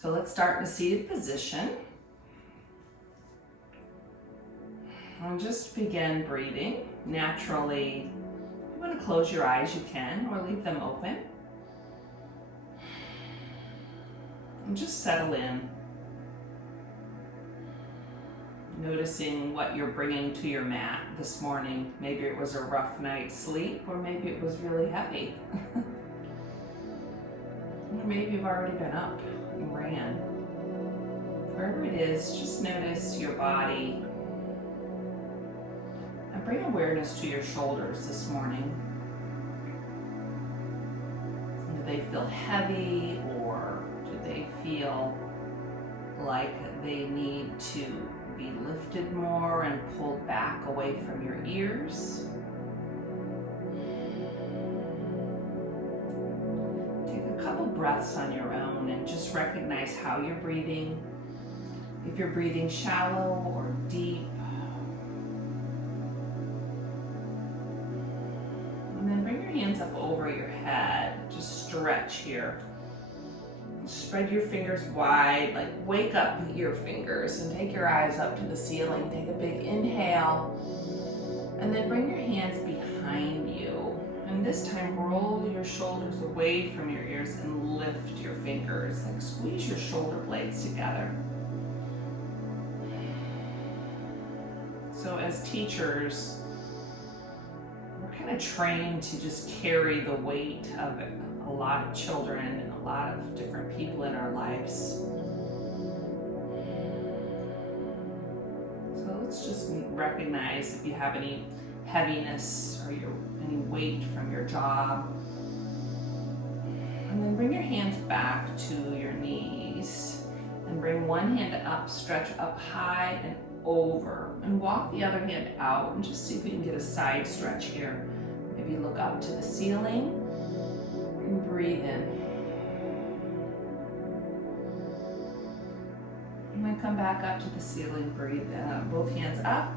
So let's start in a seated position. And just begin breathing naturally. If you want to close your eyes, you can, or leave them open. And just settle in. Noticing what you're bringing to your mat this morning. Maybe it was a rough night's sleep, or maybe it was really heavy. Or maybe you've already been up and ran. Wherever it is, just notice your body. And bring awareness to your shoulders this morning. Do they feel heavy, or do they feel like they need to be lifted more and pulled back away from your ears? Take a couple breaths on your own and just recognize how you're breathing. If you're breathing shallow or deep. And then bring your hands up over your head. Just stretch here. Spread your fingers wide, like wake up your fingers and take your eyes up to the ceiling. Take a big inhale and then bring your hands behind you. And this time roll your shoulders away from your ears and lift your fingers. Like squeeze your shoulder blades together. So as teachers, we're kind of trained to just carry the weight of a lot of children and a lot of different people in our lives. So let's just recognize if you have any heaviness or any weight from your job. And then bring your hands back to your knees and bring one hand up, stretch up high and over, and walk the other hand out and just see if we can get a side stretch here. Maybe look up to the ceiling. And breathe in. And then come back up to the ceiling, breathe both hands up.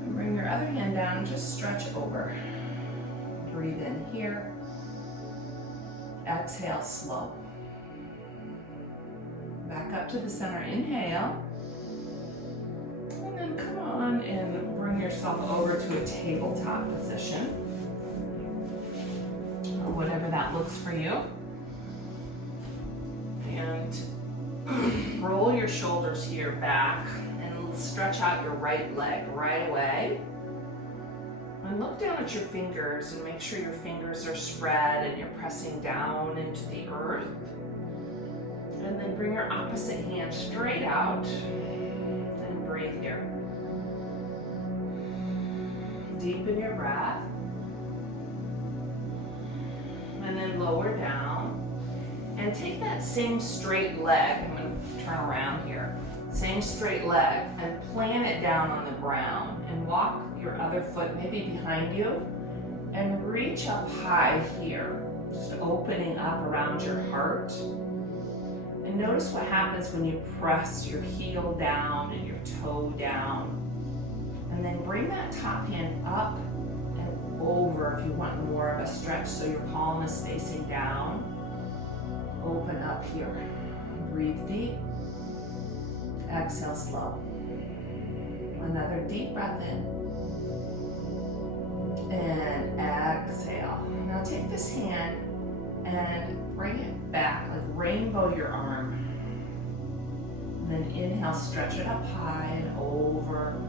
And bring your other hand down and just stretch over. Breathe in here. Exhale slow. Back up to the center, inhale. And then come on and bring yourself over to a tabletop position. Or whatever that looks for you. And roll your shoulders here back and stretch out your right leg right away. And look down at your fingers and make sure your fingers are spread and you're pressing down into the earth. And then bring your opposite hand straight out and breathe here. Deepen your breath. And then lower down. And take that same straight leg, I'm going to turn around here, same straight leg, and plant it down on the ground. And walk your other foot maybe behind you, and reach up high here, just opening up around your heart. And notice what happens when you press your heel down and your toe down. And then bring that top hand up over if you want more of a stretch, so your palm is facing down. Open up here. Breathe deep. Exhale slow. Another deep breath in. And exhale. Now take this hand and bring it back, like rainbow your arm. And then inhale, stretch it up high and over.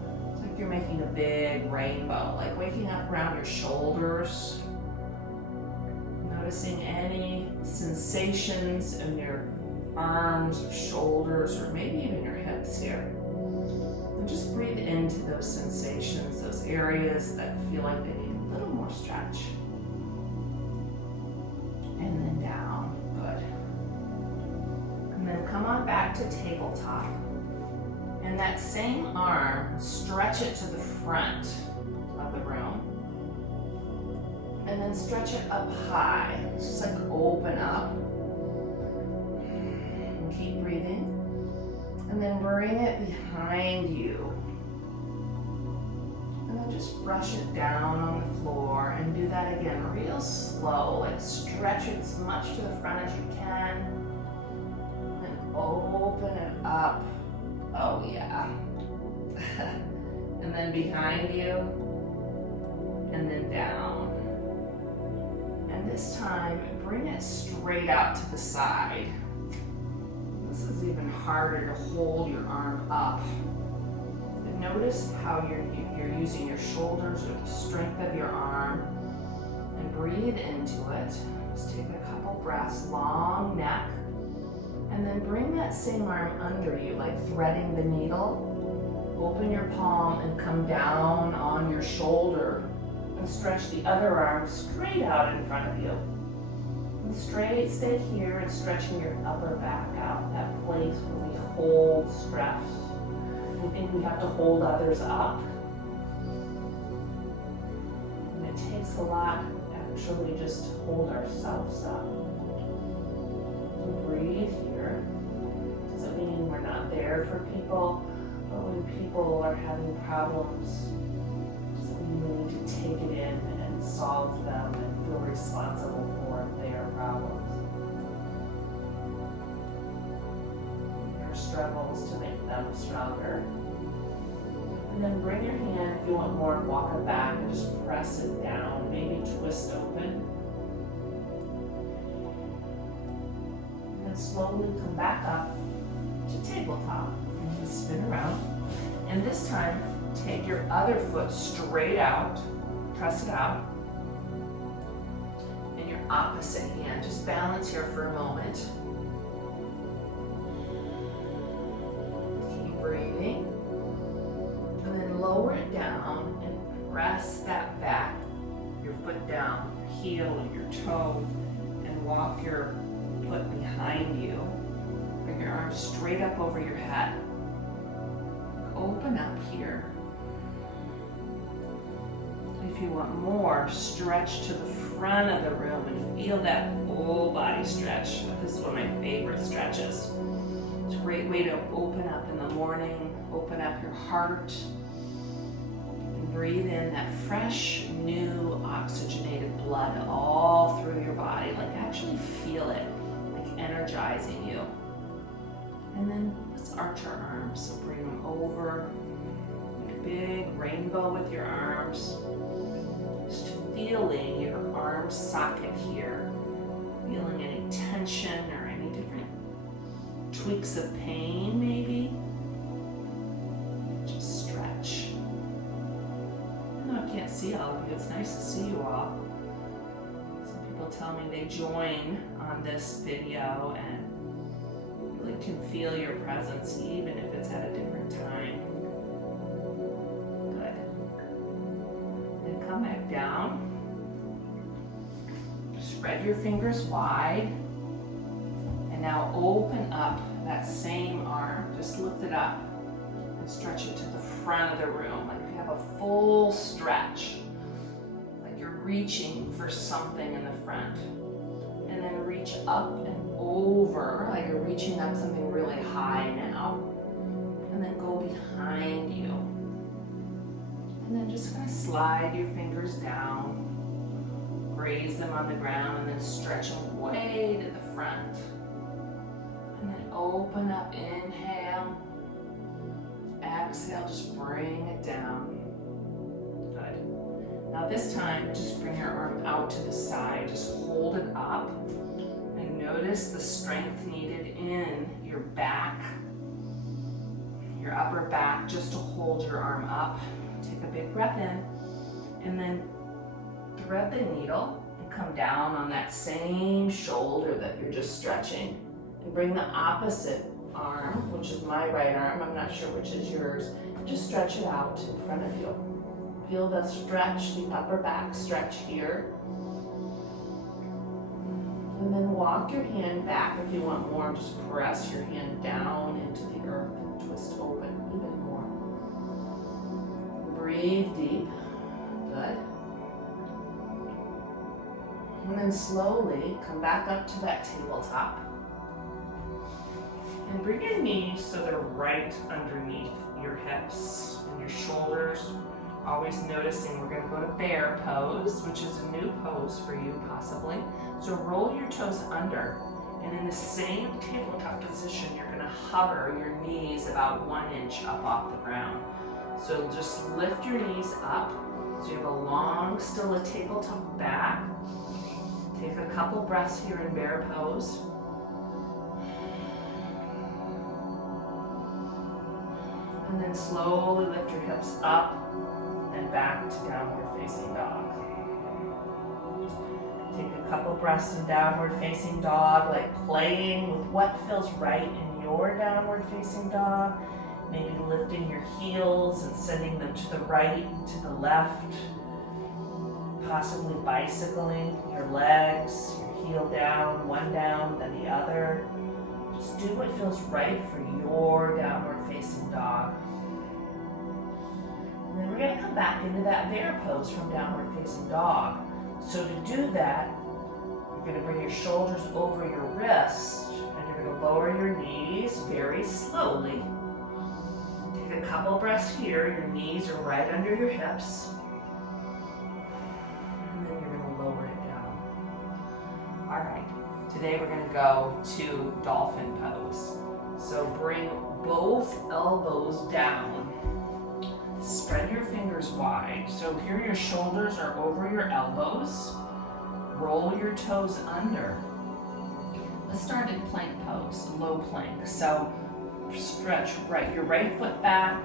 You're making a big rainbow, like waking up around your shoulders. Noticing any sensations in your arms or shoulders, or maybe even your hips here. And just breathe into those sensations, those areas that feel like they need a little more stretch. And then down, good. And then come on back to tabletop. And that same arm, stretch it to the front of the room. And then stretch it up high. Just like open up. And keep breathing. And then bring it behind you. And then just brush it down on the floor and do that again real slow. Like stretch it as much to the front as you can. And open it up. Oh yeah. And then behind you, and then down. And this time, bring it straight out to the side. This is even harder to hold your arm up. And notice how you're using your shoulders or the strength of your arm. And breathe into it. Just take a couple breaths, long neck. And then bring that same arm under you, like threading the needle. Open your palm and come down on your shoulder. And stretch the other arm straight out in front of you. And straight, stay here and stretching your upper back out, that place where we hold stress. We think we have to hold others up. And it takes a lot actually just to hold ourselves up. So breathe here. Doesn't mean we're not there for people, but when people are having problems, we need to take it in and solve them and feel responsible for their problems. Your struggles to make them stronger. And then bring your hand, if you want more, walk it back and just press it down, maybe twist open. And then slowly come back up to tabletop and just spin around. And this time, take your other foot straight out, press it out, and your opposite hand. Just balance here for a moment. Keep breathing. And then lower it down and press that back, your foot down, your heel and your toe, and walk your foot behind you. Bring your arms straight up over your head. Open up here. If you want more, stretch to the front of the room and feel that full body stretch. This is one of my favorite stretches. It's a great way to open up in the morning, open up your heart, and breathe in that fresh, new, oxygenated blood all through your body. Like actually feel it, like energizing you. And then let's arch our arms. So bring them over, like a big rainbow with your arms. Just feeling your arm socket here, feeling any tension or any different tweaks of pain maybe. Just stretch. No, I can't see all of you. It's nice to see you all. Some people tell me they join on this video and really can feel your presence even if it's at a different time. Come back down. Spread your fingers wide. And now open up that same arm. Just lift it up and stretch it to the front of the room. Like you have a full stretch. Like you're reaching for something in the front. And then reach up and over. Like you're reaching up something really high now. And then go behind you. And then just kind of slide your fingers down, raise them on the ground, and then stretch them way to the front. And then open up, inhale, exhale, just bring it down. Good. Now this time, just bring your arm out to the side, just hold it up, and notice the strength needed in your back, your upper back, just to hold your arm up. Take a big breath in, and then thread the needle and come down on that same shoulder that you're just stretching. And bring the opposite arm, which is my right arm, I'm not sure which is yours, just stretch it out in front of you. Feel the stretch, the upper back stretch here. And then walk your hand back if you want more, just press your hand down into the earth and twist open even more. Breathe deep. Good. And then slowly come back up to that tabletop. And bring your knees so they're right underneath your hips and your shoulders. Always noticing we're going to go to bear pose, which is a new pose for you possibly. So roll your toes under And in the same tabletop position, you're gonna hover your knees about 1 inch up off the ground. So just lift your knees up. So you have a long, still a tabletop back. Take a couple breaths here in bear pose. And then slowly lift your hips up and back to downward facing dog. Take a couple breaths in downward facing dog, like playing with what feels right in your downward facing dog. Maybe lifting your heels and sending them to the right, to the left. Possibly bicycling your legs, your heel down, one down, then the other. Just do what feels right for your downward facing dog. And then we're going to come back into that bear pose from downward facing dog. So to do that, you're going to bring your shoulders over your wrists and you're going to lower your knees very slowly. Take a couple breaths here. Your knees are right under your hips. And then you're going to lower it down. All right. Today we're going to go to dolphin pose. So bring both elbows down. Spread your fingers wide. So here your shoulders are over your elbows. Roll your toes under. Let's start in plank pose, low plank. So stretch your right foot back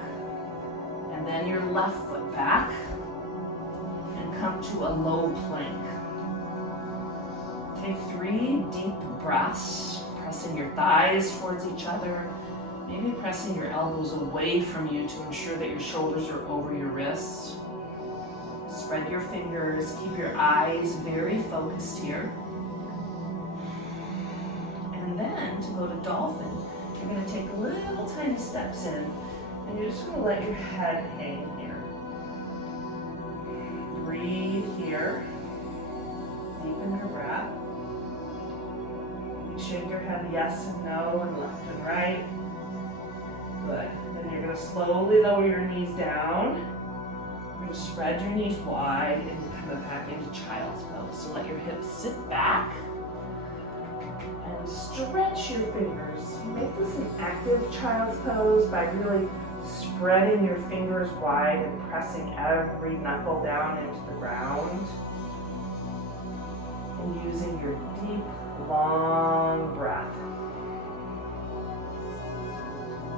and then your left foot back and come to a low plank. Take 3 deep breaths, pressing your thighs towards each other, maybe pressing your elbows away from you to ensure that your shoulders are over your wrists. Spread your fingers, keep your eyes very focused here. And then to go to dolphin, you're going to take little tiny steps in and you're just going to let your head hang here. Breathe here. Deepen your breath. Shake your head yes and no and left and right. Good. Then you're going to slowly lower your knees down. You're going to spread your knees wide and you're coming back into child's pose. So let your hips sit back and stretch your fingers. Make this an active child's pose by really spreading your fingers wide and pressing every knuckle down into the ground. And using your deep, long breath.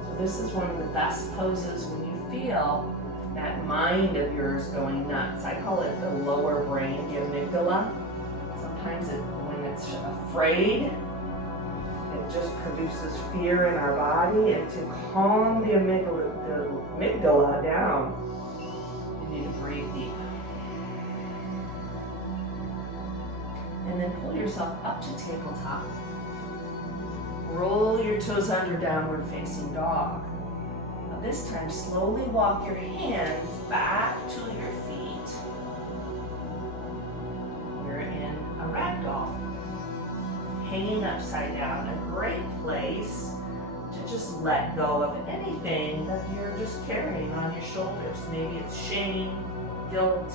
So this is one of the best poses when you feel that mind of yours going nuts. I call it the lower brain, the amygdala. Sometimes when it's afraid, it just produces fear in our body. And to calm the amygdala down, you need to breathe deep. And then pull yourself up to tabletop. Roll your toes under, downward facing dog. Now this time, slowly walk your hands back to your feet. You're in a ragdoll. Hanging upside down, a great place to just let go of anything that you're just carrying on your shoulders. Maybe it's shame, guilt,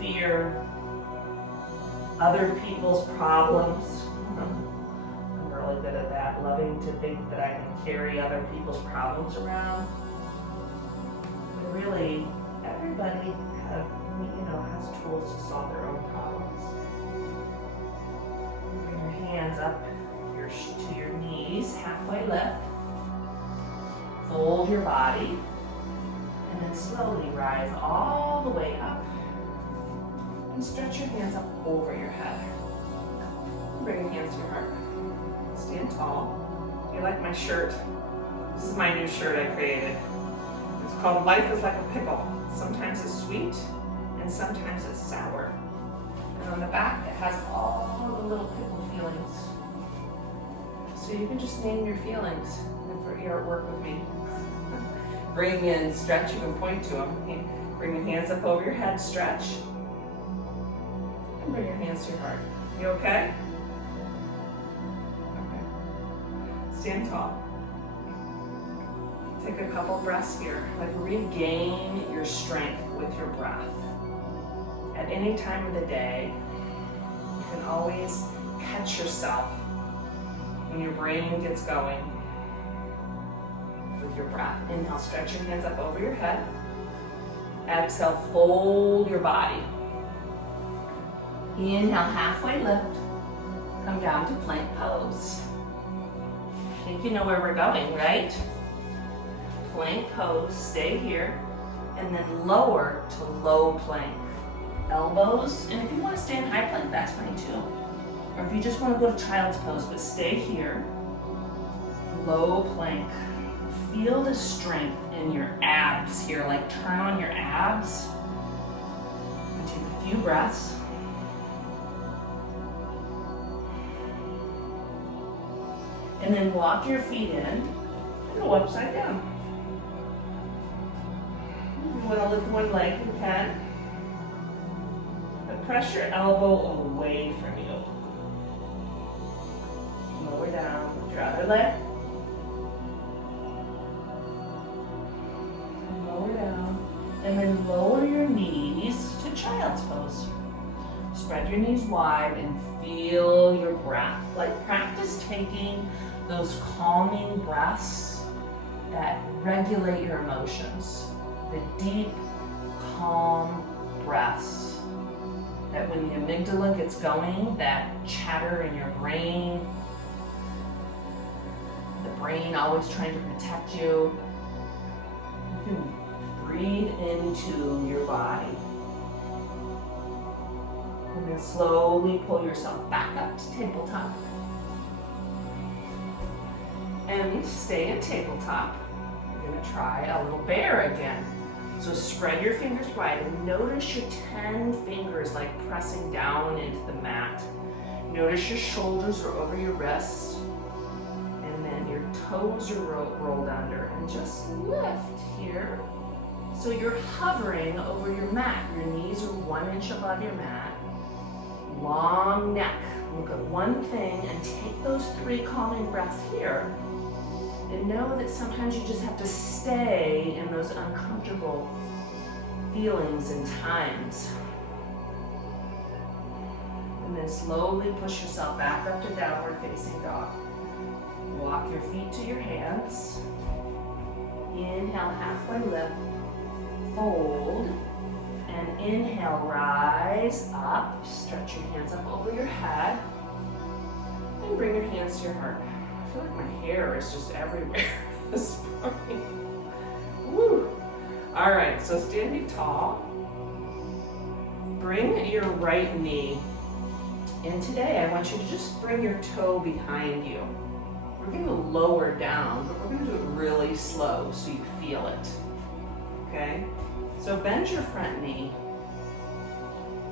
fear, other people's problems. I'm really good at that, loving to think that I can carry other people's problems around. But really, everybody has tools to solve their own problems. Bring your hands up to your knees, halfway lift. Fold your body, and then slowly rise all the way up. And stretch your hands up over your head. Bring your hands to your heart. Stand tall. You like my shirt? This is my new shirt I created. It's called Life is Like a Pickle. Sometimes it's sweet and sometimes it's sour. And on the back it has all the little pickle feelings. So you can just name your feelings for your artwork with me. Bring in, stretch, you can point to them. Bring your hands up over your head, stretch. And bring your hands to your heart. You okay? Okay. Stand tall. Take a couple breaths here. Like regain your strength with your breath. At any time of the day, you can always catch yourself when your brain gets going with your breath. Inhale, stretch your hands up over your head. Exhale, fold your body. Inhale, halfway lift. Come down to plank pose. I think you know where we're going, right? Plank pose, stay here, and then lower to low plank. Elbows, and if you want to stay in high plank, that's fine too. Or if you just want to go to child's pose, but stay here. Low plank. Feel the strength in your abs here, like turn on your abs. And take a few breaths. And then walk your feet in and go upside down. If you want to lift one leg, you can. But press your elbow away from you. Lower down with your other leg. And lower down. And then lower your knees to child's pose. Spread your knees wide and feel your breath. Like practice taking those calming breaths that regulate your emotions. The deep, calm breaths. That when the amygdala gets going, that chatter in your brain, the brain always trying to protect you, you can breathe into your body. And then slowly pull yourself back up to tabletop. And stay at tabletop. You're gonna try a little bear again. So spread your fingers wide and notice your 10 fingers like pressing down into the mat. Notice your shoulders are over your wrists. And then your toes are rolled under. And just lift here. So you're hovering over your mat. Your knees are 1 inch above your mat. Long neck. Look at one thing and take those 3 calming breaths here. And know that sometimes you just have to stay in those uncomfortable feelings and times. And then slowly push yourself back up to downward facing dog. Walk your feet to your hands. Inhale, halfway lift. Fold. And inhale, rise up. Stretch your hands up over your head. And bring your hands to your heart. I feel like my hair is just everywhere this morning. Woo! All right, so standing tall. Bring your right knee in. Today, I want you to just bring your toe behind you. We're going to lower down, but we're going to do it really slow so you feel it. Okay? So bend your front knee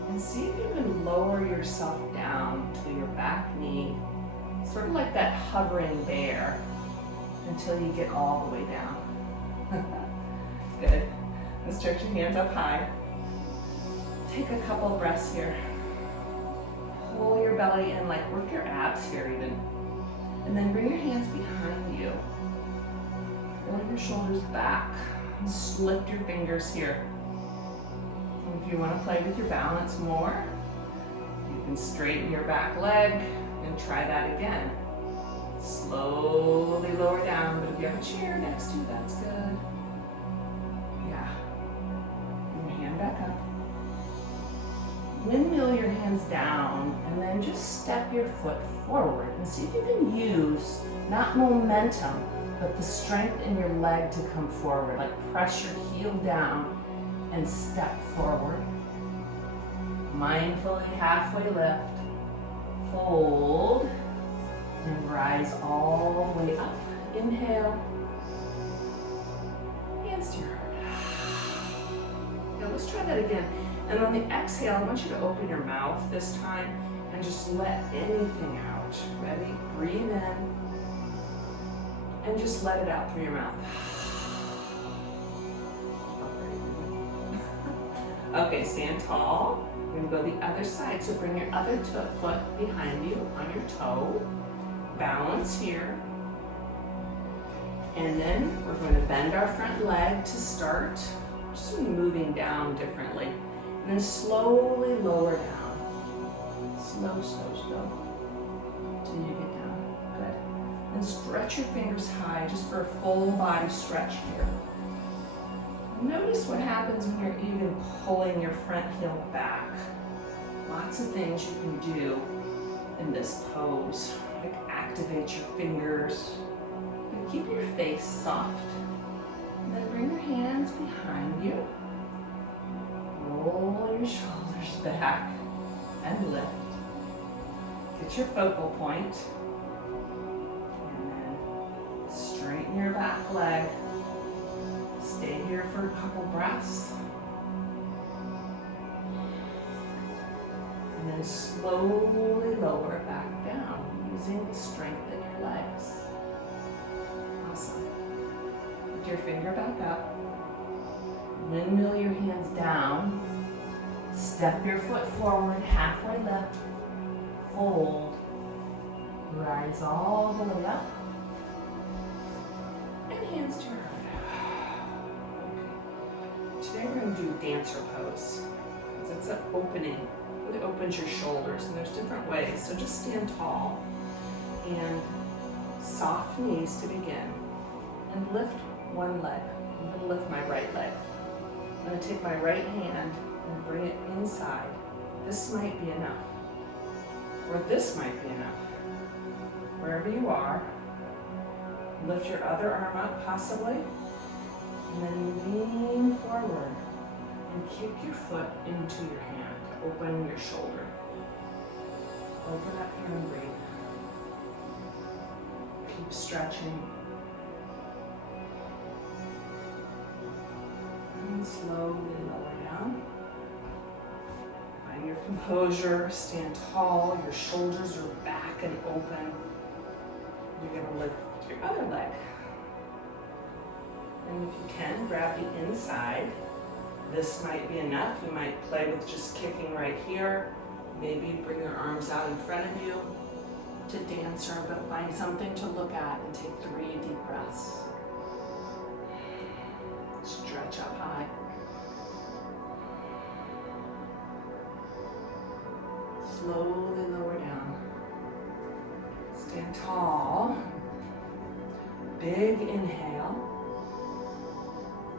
and see if you can lower yourself down to your back knee. Sort of like that hovering bear until you get all the way down. Good. And stretch your hands up high. Take a couple breaths here. Pull your belly in, like work your abs here even. And then bring your hands behind you. Pull your shoulders back. Just lift your fingers here. And if you want to play with your balance more, you can straighten your back leg. And try that again. Slowly lower down, but if you have a chair next to you, that's good. Yeah. And your hand back up. Windmill your hands down, and then just step your foot forward and see if you can use, not momentum, but the strength in your leg to come forward. Like press your heel down and step forward. Mindfully halfway lift. Fold and rise all the way up. Inhale. Hands to your heart. Now let's try that again. And on the exhale, I want you to open your mouth this time and just let anything out. Ready? Breathe in and just let it out through your mouth. Okay, stand tall. We're going to go the other side, so bring your other foot behind you on your toe. Balance here. And then we're going to bend our front leg to start. Just moving down differently. And then slowly lower down. Slow, slow, slow. Till you get down. Good. And stretch your fingers high just for a full body stretch here. Notice what happens when you're even pulling your front heel back. Lots of things you can do in this pose, like activate your fingers, but keep your face soft. And then bring your hands behind you. Roll your shoulders back and lift. Get your focal point. And then straighten your back leg. Stay here for a couple breaths. And then slowly lower it back down using the strength in your legs. Awesome. Put your finger back up. Windmill your hands down. Step your foot forward, halfway lift. Hold. Rise all the way up. And hands to your heart. Today we're going to do dancer pose. It's an opening. It really opens your shoulders, and there's different ways. So just stand tall and soft knees to begin. And lift one leg. I'm going to lift my right leg. I'm going to take my right hand and bring it inside. This might be enough. Or this might be enough. Wherever you are, lift your other arm up possibly. And then lean forward and kick your foot into your hand. Open your shoulder. Open up here and breathe. Keep stretching. And slowly lower down. Find your composure. Stand tall. Your shoulders are back and open. You're going to lift your other leg. And if you can, grab the inside. This might be enough. You might play with just kicking right here. Maybe bring your arms out in front of you to dancer, but find something to look at and take 3 deep breaths. Stretch up high. Slowly lower down. Stand tall. Big inhale.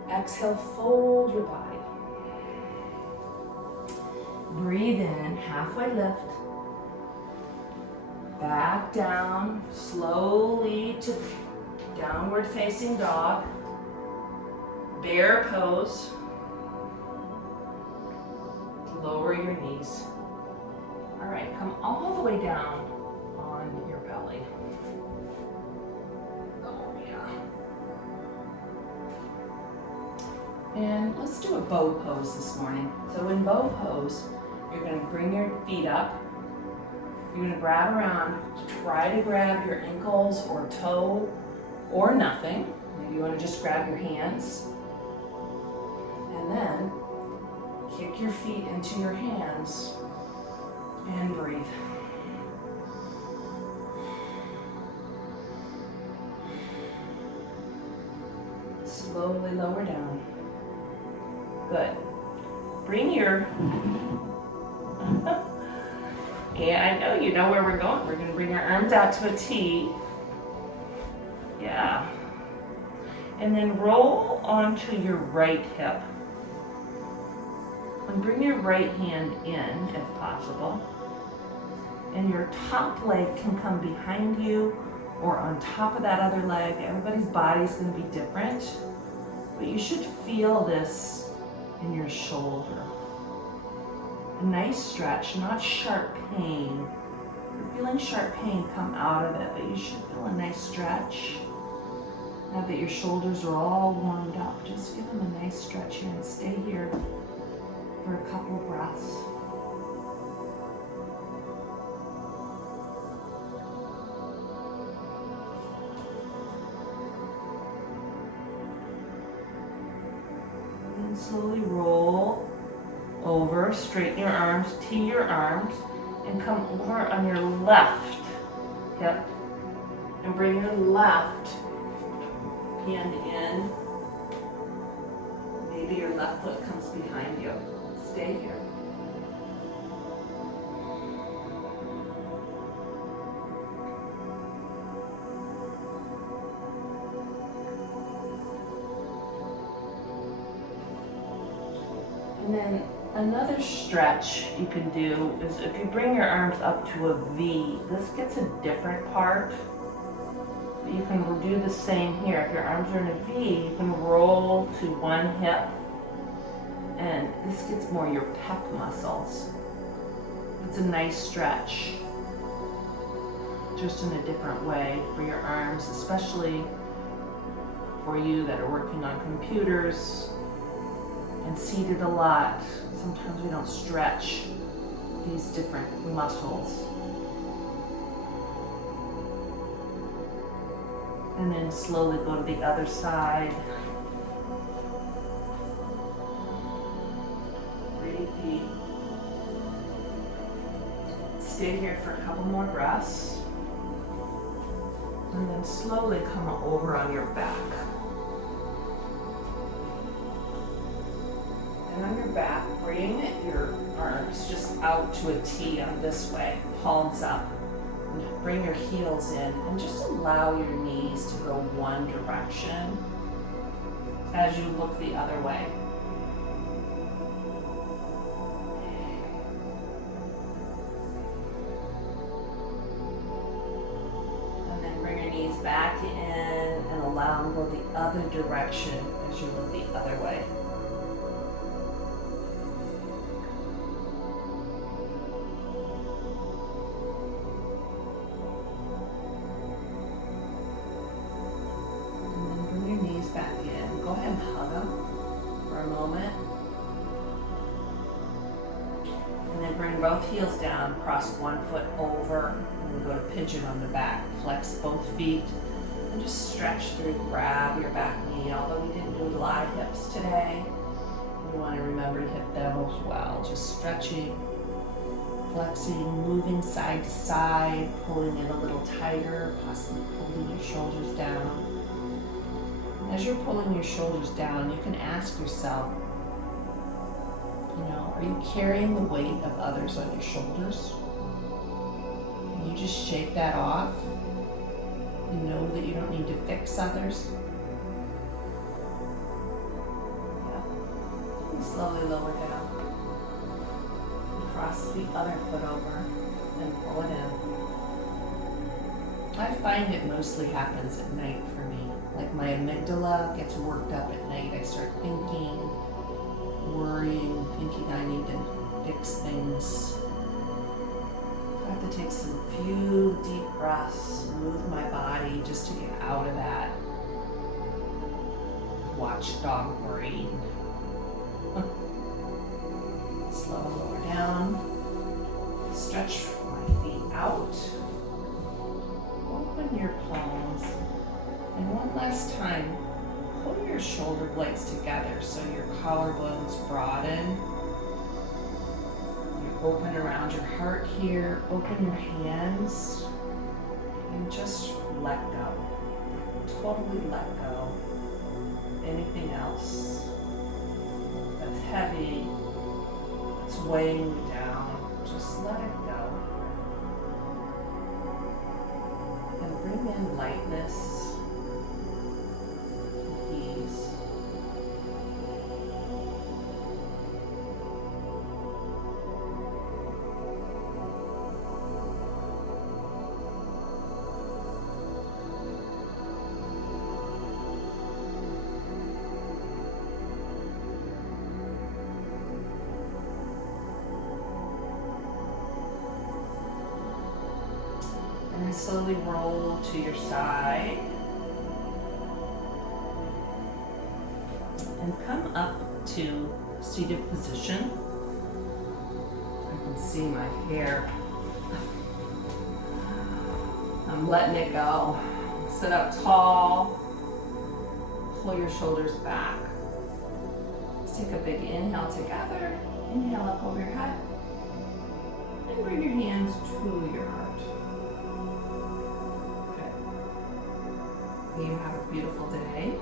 Exhale, fold your body. Breathe in, halfway lift. Back down, slowly to downward facing dog. Bear pose. Lower your knees. All right, come all the way down on your belly. Oh yeah. And let's do a bow pose this morning. So in bow pose, you're going to bring your feet up. You're going to grab around, try to grab your ankles or toe or nothing. Maybe you want to just grab your hands. And then kick your feet into your hands and breathe. Slowly lower down. Good. Bring your, okay, I know you know where we're going. We're going to bring our arms out to a T. Yeah. And then roll onto your right hip. And bring your right hand in if possible. And your top leg can come behind you or on top of that other leg. Everybody's body's going to be different. But you should feel this in your shoulder. A nice stretch, not sharp pain. If you're feeling sharp pain, come out of it, but you should feel a nice stretch. Now that your shoulders are all warmed up, just give them a nice stretch here and stay here for a couple of breaths. And slowly roll over, straighten your arms, tee your arms, and come over on your left hip. And bring your left hand in. Maybe your left foot comes behind you. Stay here. And then another stretch you can do is if you bring your arms up to a V, this gets a different part. But you can do the same here. If your arms are in a V, you can roll to one hip, and this gets more your pec muscles. It's a nice stretch, just in a different way for your arms, especially for you that are working on computers and seated a lot. Sometimes we don't stretch these different muscles. And then slowly go to the other side. Breathe deep. Stay here for a couple more breaths. And then slowly come over on your back. And on your back, bring your arms just out to a T on this way, palms up. And bring your heels in and just allow your knees to go one direction as you look the other way. And then bring your knees back in and allow them to go the other direction as you look the other way. Both heels down, cross one foot over, and we go to pigeon on the back. Flex both feet, and just stretch through, grab your back knee. Although we didn't do a lot of hips today, we want to remember to hit them as well. Just stretching, flexing, moving side to side, pulling in a little tighter, possibly pulling your shoulders down. And as you're pulling your shoulders down, you can ask yourself, are you carrying the weight of others on your shoulders? Can you just shake that off and know that you don't need to fix others? Yeah. And slowly lower down. Cross the other foot over and pull it in. I find it mostly happens at night for me. Like my amygdala gets worked up at night. I start thinking, worrying, thinking I need to fix things. I have to take some few deep breaths, move my body just to get out of that watchdog brain. Slow lower down. Stretch my feet out. Open your palms. And one last time, pull your shoulder blades together so your collarbones broaden. You open around your heart here, open your hands, and just let go. Totally let go. Anything else that's heavy, that's weighing you down, just let it go. And bring in lightness. And then slowly roll to your side. And come up to seated position. I can see my hair. I'm letting it go. Sit up tall. Pull your shoulders back. Let's take a big inhale together. Inhale up over your head. And bring your hands to your heart. You have a beautiful day.